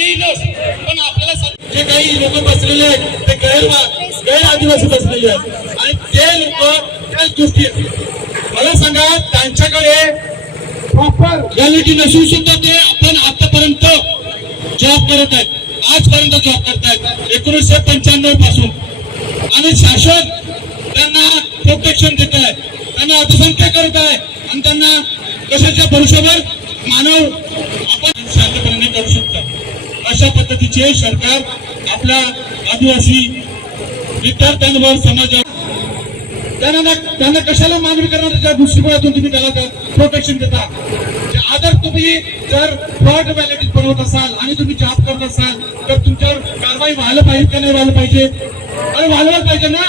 येईलच, पण आपल्याला जे काही लोक बसलेले आहेत ते गैर आदिवासी बसलेले आहेत आणि ते लोक त्याच गोष्टी मला सांगा त्यांच्याकडे प्रॉपर क्वालिटी नसून सुद्धा ते आपण आतापर्यंत जॉब करत आहेत, आजपर्यंत जॉब करतायत 1995 पासून आणि शासन त्यांना प्रोटेक्शन देत आहे, त्यांना अर्थसंख्या करत आहे आणि त्यांना कशाच्या भरोश्यावर मानव आपण शांतपणे करू शकतो. अशा पद्धतीचे सरकार आपल्या आदिवासी विद्यार्थ्यांवर समाजावर त्यांना कशाला मानवीकरणाच्या दृष्टिकोनातून तुम्ही त्याला प्रोटेक्शन देता. आदर तुम्ही जर फ्रॉड बॅलेट बनवत असाल आणि तुम्ही जॉब करत असाल तर तुमच्यावर कारवाई व्हायला पाहिजे का नाही व्हायला पाहिजे? अरे व्हायला पाहिजे ना.